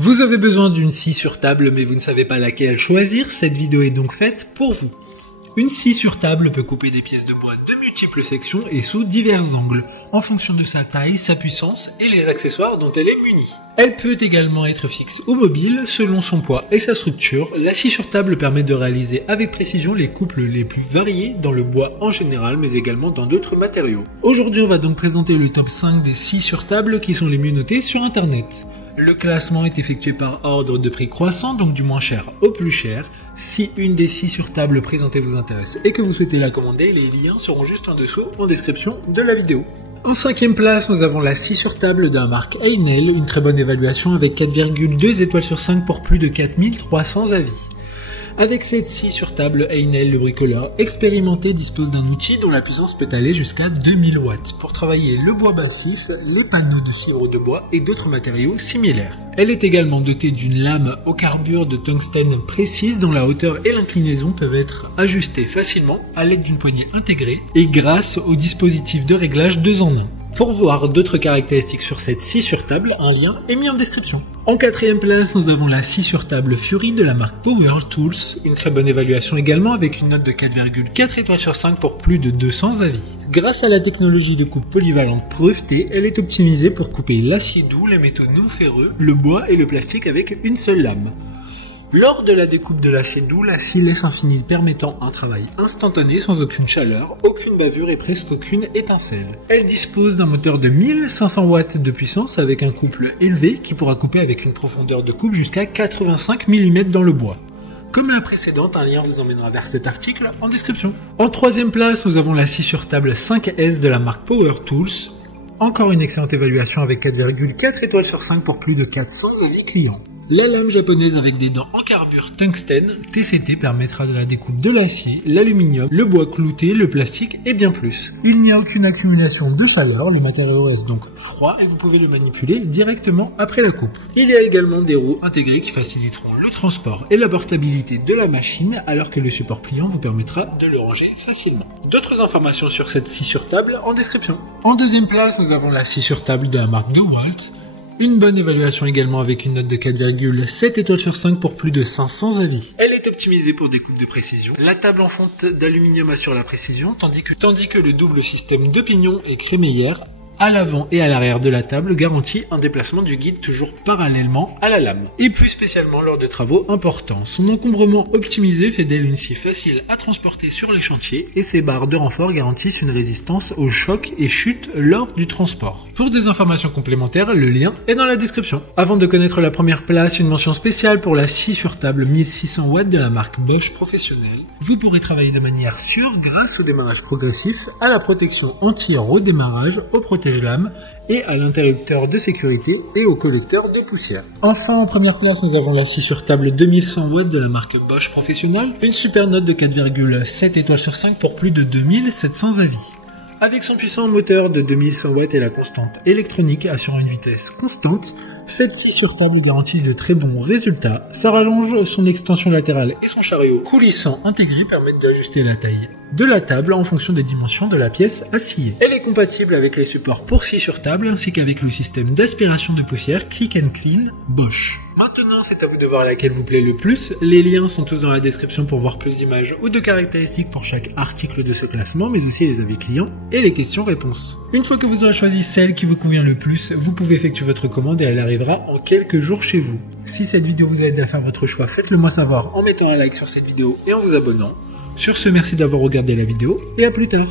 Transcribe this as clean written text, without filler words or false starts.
Vous avez besoin d'une scie sur table mais vous ne savez pas laquelle choisir, cette vidéo est donc faite pour vous. Une scie sur table peut couper des pièces de bois de multiples sections et sous divers angles, en fonction de sa taille, sa puissance et les accessoires dont elle est munie. Elle peut également être fixe ou mobile, selon son poids et sa structure. La scie sur table permet de réaliser avec précision les couples les plus variés dans le bois en général, mais également dans d'autres matériaux. Aujourd'hui, on va donc présenter le top 5 des scies sur table qui sont les mieux notées sur internet. Le classement est effectué par ordre de prix croissant, donc du moins cher au plus cher. Si une des scies sur table présentées vous intéresse et que vous souhaitez la commander, les liens seront juste en dessous en description de la vidéo. En 5e place, nous avons la scie sur table de la marque Einel, une très bonne évaluation avec 4,2 étoiles sur 5 pour plus de 4300 avis. Avec cette scie sur table, Einel, le bricoleur expérimenté, dispose d'un outil dont la puissance peut aller jusqu'à 2000 watts pour travailler le bois massif, les panneaux de fibres de bois et d'autres matériaux similaires. Elle est également dotée d'une lame au carbure de tungstène précise dont la hauteur et l'inclinaison peuvent être ajustées facilement à l'aide d'une poignée intégrée et grâce au dispositif de réglage 2 en 1. Pour voir d'autres caractéristiques sur cette scie sur table, un lien est mis en description. En 4e place, nous avons la scie sur table Fury de la marque Power Tools, une très bonne évaluation également avec une note de 4,4 étoiles sur 5 pour plus de 200 avis. Grâce à la technologie de coupe polyvalente brevetée, elle est optimisée pour couper l'acier doux, les métaux non ferreux, le bois et le plastique avec une seule lame. Lors de la découpe de l'acier doux, la scie laisse infinie permettant un travail instantané sans aucune chaleur, aucune bavure et presque aucune étincelle. Elle dispose d'un moteur de 1500 watts de puissance avec un couple élevé qui pourra couper avec une profondeur de coupe jusqu'à 85 mm dans le bois. Comme la précédente, un lien vous emmènera vers cet article en description. En 3e place, nous avons la scie sur table 5S de la marque Power Tools. Encore une excellente évaluation avec 4,4 étoiles sur 5 pour plus de 400 avis clients. La lame japonaise avec des dents en carbure tungstène TCT permettra de la découpe de l'acier, l'aluminium, le bois clouté, le plastique et bien plus. Il n'y a aucune accumulation de chaleur, le matériau reste donc froid et vous pouvez le manipuler directement après la coupe. Il y a également des roues intégrées qui faciliteront le transport et la portabilité de la machine alors que le support pliant vous permettra de le ranger facilement. D'autres informations sur cette scie sur table en description. En 2e place, nous avons la scie sur table de la marque DeWalt. Une bonne évaluation également avec une note de 4,7 étoiles sur 5 pour plus de 500 avis. Elle est optimisée pour des coupes de précision. La table en fonte d'aluminium assure la précision, tandis que le double système de pignon et crémaillère à l'avant et à l'arrière de la table garantit un déplacement du guide toujours parallèlement à la lame. Et plus spécialement lors de travaux importants. Son encombrement optimisé fait d'elle une scie facile à transporter sur les chantiers et ses barres de renfort garantissent une résistance aux chocs et chutes lors du transport. Pour des informations complémentaires, le lien est dans la description. Avant de connaître la première place, une mention spéciale pour la scie sur table 1600 watts de la marque Bosch Professionnel. Vous pourrez travailler de manière sûre grâce au démarrage progressif, à la protection anti-air au démarrage, au protège-lame et à l'interrupteur de sécurité et au collecteur de poussière. Enfin, en première place, nous avons la scie sur table 2100 watts de la marque Bosch Professionnel, une super note de 4,7 étoiles sur 5 pour plus de 2700 avis. Avec son puissant moteur de 2100 watts et la constante électronique assurant une vitesse constante, cette scie sur table garantit de très bons résultats. Sa rallonge, son extension latérale et son chariot coulissant intégré permettent d'ajuster la taille de la table en fonction des dimensions de la pièce à scier. Elle est compatible avec les supports pour scie sur table ainsi qu'avec le système d'aspiration de poussière Click and Clean Bosch. Maintenant, c'est à vous de voir laquelle vous plaît le plus. Les liens sont tous dans la description pour voir plus d'images ou de caractéristiques pour chaque article de ce classement, mais aussi les avis clients et les questions-réponses. Une fois que vous aurez choisi celle qui vous convient le plus, vous pouvez effectuer votre commande et elle arrivera en quelques jours chez vous. Si cette vidéo vous aide à faire votre choix, faites-le moi savoir en mettant un like sur cette vidéo et en vous abonnant. Sur ce, merci d'avoir regardé la vidéo et à plus tard.